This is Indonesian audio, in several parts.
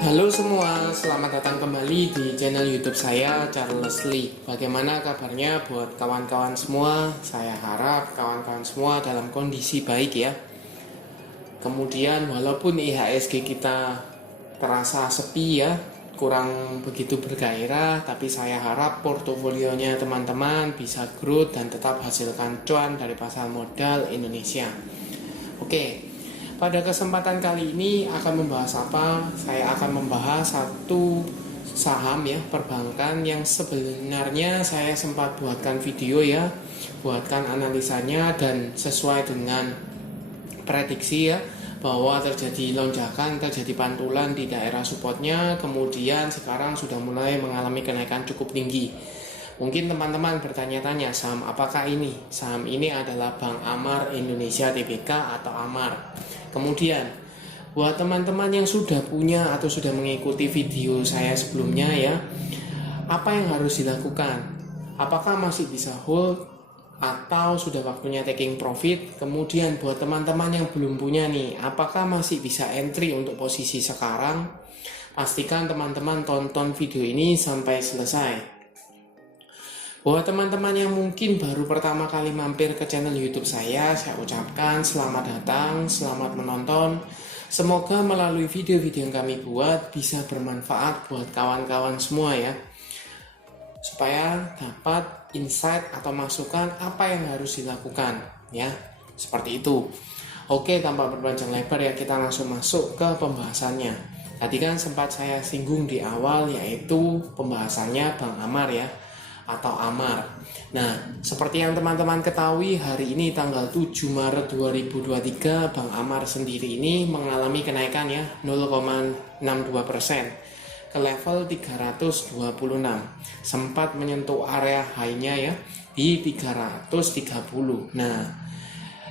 Halo semua, selamat datang kembali di channel YouTube saya, Charles Lee. Bagaimana kabarnya buat kawan-kawan semua? Saya harap kawan-kawan semua dalam kondisi baik ya. Kemudian walaupun IHSG kita terasa sepi ya, kurang begitu bergairah, tapi saya harap portofolionya teman-teman bisa growth dan tetap hasilkan cuan dari pasar modal Indonesia. Oke, pada kesempatan kali ini akan membahas apa? Saya akan membahas satu saham ya, perbankan yang sebenarnya saya sempat buatkan video ya, buatkan analisanya dan sesuai dengan prediksi ya, bahwa terjadi lonjakan, terjadi pantulan di daerah supportnya, kemudian sekarang sudah mulai mengalami kenaikan cukup tinggi. Mungkin teman-teman bertanya-tanya, saham apakah ini? Saham ini adalah Bank Amar Indonesia Tbk atau Amar. Kemudian, buat teman-teman yang sudah punya atau sudah mengikuti video saya sebelumnya ya, apa yang harus dilakukan? Apakah masih bisa hold atau sudah waktunya taking profit? Kemudian buat teman-teman yang belum punya nih, apakah masih bisa entry untuk posisi sekarang? Pastikan teman-teman tonton video ini sampai selesai. Buat teman-teman yang mungkin baru pertama kali mampir ke channel YouTube saya ucapkan selamat datang, selamat menonton. Semoga melalui video-video yang kami buat bisa bermanfaat buat kawan-kawan semua ya, supaya dapat insight atau masukan apa yang harus dilakukan ya, seperti itu. Oke, tanpa berpanjang lebar ya, kita langsung masuk ke pembahasannya. Tadi kan sempat saya singgung di awal, yaitu pembahasannya Bank Amar ya, atau Amar. Nah, seperti yang teman-teman ketahui, hari ini tanggal 7 Maret 2023 Bank Amar sendiri ini mengalami kenaikan ya 0,62% ke level 326. Sempat menyentuh area high-nya ya di 330. Nah,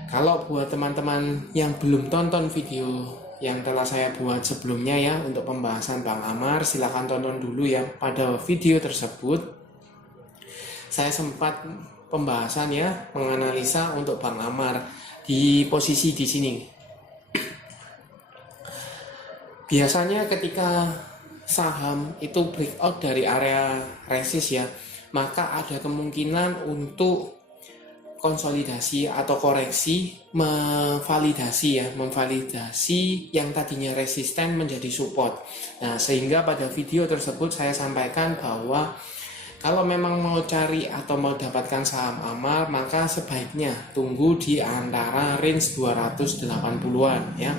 kalau buat teman-teman yang belum tonton video yang telah saya buat sebelumnya ya untuk pembahasan Bank Amar, silahkan tonton dulu ya. Pada video tersebut saya sempat pembahasan ya, menganalisa untuk Bank Amar di posisi di sini. Biasanya ketika saham itu breakout dari area resist ya, maka ada kemungkinan untuk konsolidasi atau koreksi, memvalidasi yang tadinya resisten menjadi support. Nah, sehingga pada video tersebut saya sampaikan bahwa kalau memang mau cari atau mau dapatkan saham Amar, maka sebaiknya tunggu di antara range 280-an ya.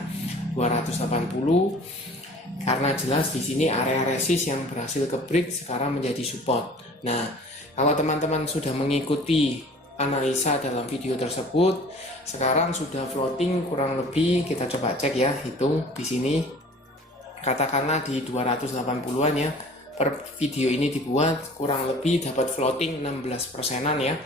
280, karena jelas di sini area resist yang berhasil ke break sekarang menjadi support. Nah, kalau teman-teman sudah mengikuti analisa dalam video tersebut, sekarang sudah floating kurang lebih, kita coba cek ya, hitung di sini katakanlah di 280-an ya. Per video ini dibuat kurang lebih dapat floating 16%-an ya,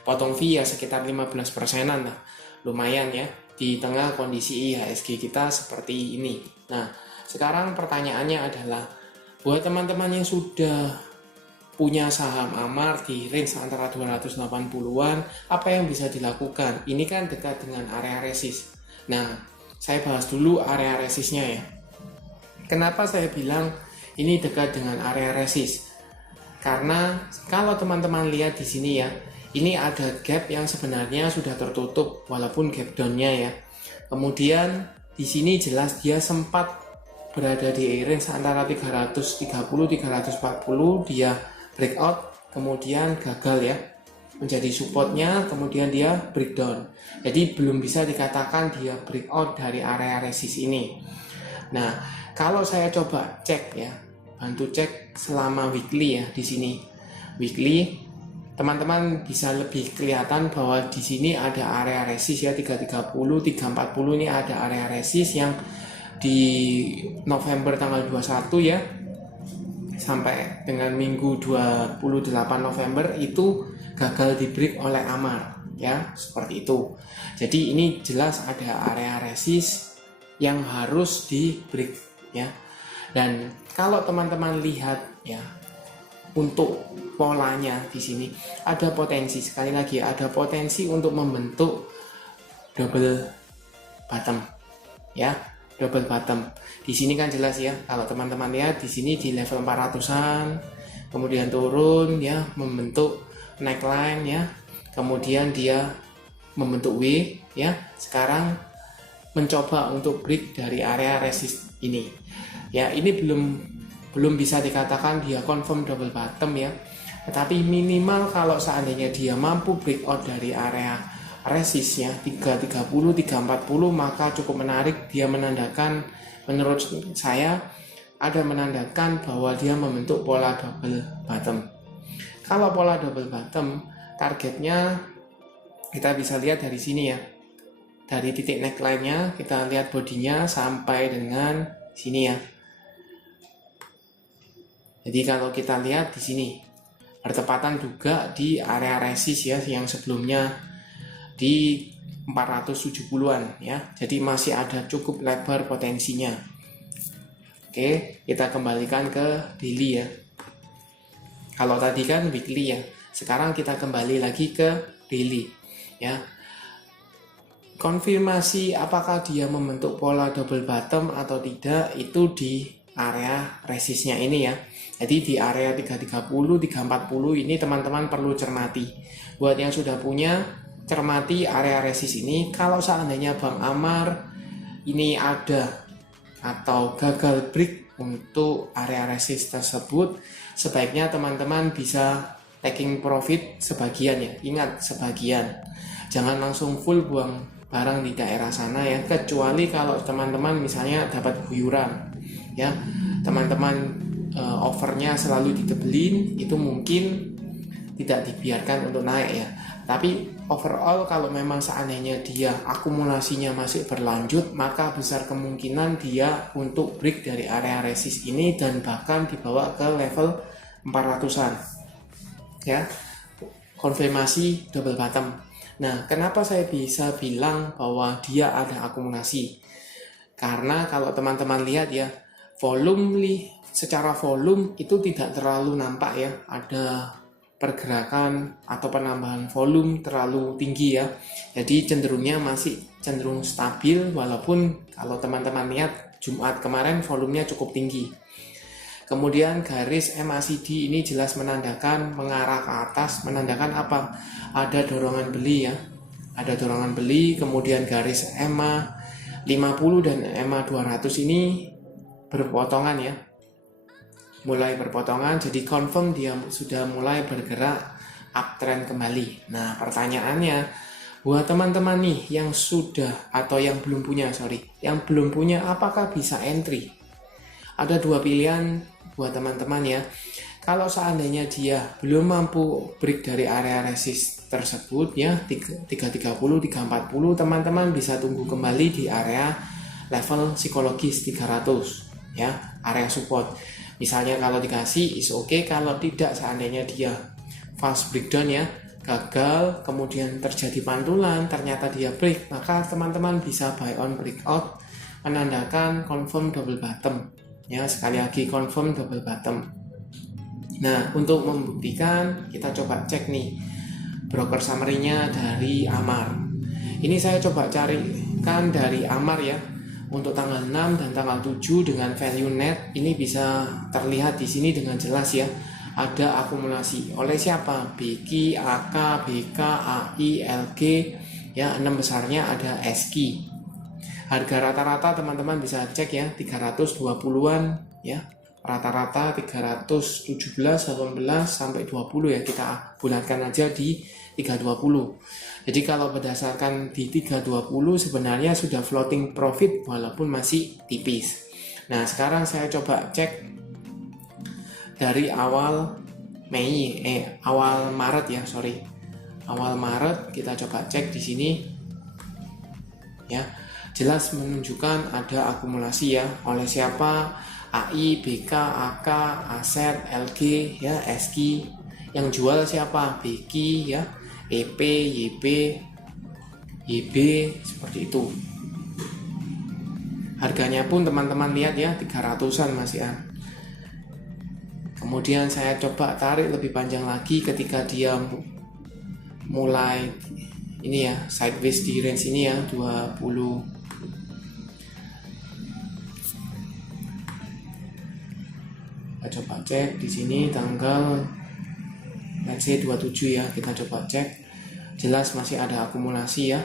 potong fee ya sekitar 15%-an lah, lumayan ya di tengah kondisi IHSG kita seperti ini. Nah, sekarang pertanyaannya adalah buat teman-teman yang sudah punya saham Amar di range antara 280-an, apa yang bisa dilakukan? Ini kan dekat dengan area resist. Nah, saya bahas dulu area resistnya ya. Kenapa saya bilang ini dekat dengan area resist? Karena kalau teman-teman lihat di sini ya, ini ada gap yang sebenarnya sudah tertutup walaupun gap down-nya ya. Kemudian di sini jelas dia sempat berada di range antara 330-340, dia breakout kemudian gagal ya menjadi supportnya, kemudian dia breakdown. Jadi belum bisa dikatakan dia breakout dari area resist ini. Nah, kalau saya coba cek ya, bantu cek selama weekly ya di sini. Weekly teman-teman bisa lebih kelihatan bahwa di sini ada area resist ya, 330, 340 ini ada area resist yang di November tanggal 21 ya sampai dengan minggu 28 November itu gagal di break oleh Amar ya, seperti itu. Jadi ini jelas ada area resist yang harus di break ya. Dan kalau teman-teman lihat ya, untuk polanya di sini ada potensi, sekali lagi ada potensi untuk membentuk double bottom ya, double bottom. Di sini kan jelas ya, kalau teman-teman lihat di sini di level 400-an, kemudian turun ya, membentuk neckline ya, kemudian dia membentuk W ya. Sekarang mencoba untuk break dari area resist ini. Ya, ini belum bisa dikatakan dia confirm double bottom ya. Tetapi minimal kalau seandainya dia mampu breakout dari area resist ya 330, 340, maka cukup menarik. Dia menandakan, menurut saya ada menandakan bahwa dia membentuk pola double bottom. Kalau pola double bottom, targetnya kita bisa lihat dari sini ya. Dari titik neckline-nya kita lihat bodinya sampai dengan sini ya. Jadi kalau kita lihat di sini bertepatan juga di area resist ya yang sebelumnya di 470-an ya. Jadi masih ada cukup lebar potensinya. Oke, kita kembalikan ke daily ya. Kalau tadi kan weekly ya. Sekarang kita kembali lagi ke daily ya. Konfirmasi apakah dia membentuk pola double bottom atau tidak itu di area resistnya ini ya. Jadi di area 330, 340 ini teman-teman perlu cermati. Buat yang sudah punya, cermati area resist ini. Kalau seandainya Bang Amar ini ada atau gagal break untuk area resist tersebut, sebaiknya teman-teman bisa taking profit sebagian ya. Ingat, sebagian. Jangan langsung full buang barang di daerah sana ya, kecuali kalau teman-teman misalnya dapat guyuran ya, teman-teman overnya selalu ditebelin, itu mungkin tidak dibiarkan untuk naik ya. Tapi overall kalau memang seandainya dia akumulasinya masih berlanjut, maka besar kemungkinan dia untuk break dari area resist ini dan bahkan dibawa ke level 400-an ya, konfirmasi double bottom. Nah, kenapa saya bisa bilang bahwa dia ada akumulasi? Karena kalau teman-teman lihat ya, secara volume itu tidak terlalu nampak ya, ada pergerakan atau penambahan volume terlalu tinggi ya. Jadi cenderungnya masih cenderung stabil, walaupun kalau teman-teman lihat Jumat kemarin volumenya cukup tinggi. Kemudian garis MACD ini jelas menandakan mengarah ke atas, menandakan apa? Ada dorongan beli ya. Ada dorongan beli, kemudian garis EMA 50 dan EMA 200 ini berpotongan ya. Mulai berpotongan, jadi confirm dia sudah mulai bergerak uptrend kembali. Nah, pertanyaannya buat teman-teman nih yang sudah atau yang belum punya, apakah bisa entry? Ada dua pilihan buat teman-teman ya. Kalau seandainya dia belum mampu break dari area resist tersebut ya, 330, 340, teman-teman bisa tunggu kembali di area level psikologis 300 ya, area support. Misalnya kalau dikasih is okay, kalau tidak seandainya dia fast breakdown ya, gagal, kemudian terjadi pantulan, ternyata dia break, maka teman-teman bisa buy on breakout, menandakan confirm double bottom ya. Sekali lagi confirm double bottom. Nah, untuk membuktikan kita coba cek nih broker summary-nya dari Amar. Ini saya coba carikan dari Amar ya, untuk tanggal 6 dan tanggal 7 dengan value net ini bisa terlihat di sini dengan jelas ya. Ada akumulasi oleh siapa? BQ, AK, BK, AI, LG ya, 6 besarnya ada SQ. Harga rata-rata teman-teman bisa cek ya, 320-an ya. Rata-rata 317, 18 sampai 20 ya, kita bulatkan aja di 320. Jadi kalau berdasarkan di 320 sebenarnya sudah floating profit walaupun masih tipis. Nah, sekarang saya coba cek dari awal Maret ya, awal Maret kita coba cek di sini ya. Jelas menunjukkan ada akumulasi ya, oleh siapa? AI, BK, AK, Aset, LG ya, SQ. Yang jual siapa? BQ ya, EP, YB, YB, seperti itu. Harganya pun teman-teman lihat ya, 300-an masih ya. Kemudian saya coba tarik lebih panjang lagi ketika dia mulai ini ya, sideways di range ini ya, 20 Kita coba cek di sini tanggal let's say 27 ya, kita coba cek. Jelas masih ada akumulasi ya.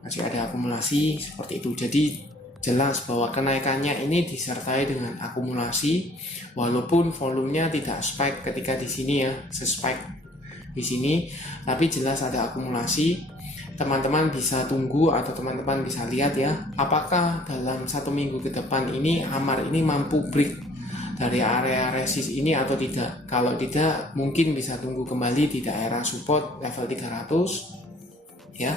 Masih ada akumulasi seperti itu. Jadi jelas bahwa kenaikannya ini disertai dengan akumulasi, walaupun volumenya tidak spike ketika di sini ya, spike di sini, tapi jelas ada akumulasi. Teman-teman bisa tunggu atau teman-teman bisa lihat ya, apakah dalam 1 minggu ke depan ini AMAR ini mampu break dari area resist ini atau tidak. Kalau tidak, mungkin bisa tunggu kembali di daerah support level 300 ya,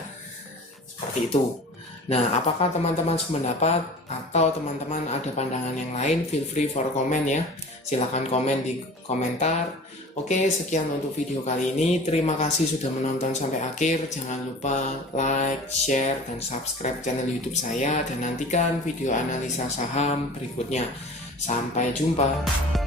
seperti itu. Nah, apakah teman-teman sependapat atau teman-teman ada pandangan yang lain? Feel free for comment ya. Silahkan komen di komentar. Oke, sekian untuk video kali ini. Terima kasih sudah menonton sampai akhir. Jangan lupa like, share, dan subscribe channel YouTube saya. Dan nantikan video analisa saham berikutnya. Sampai jumpa.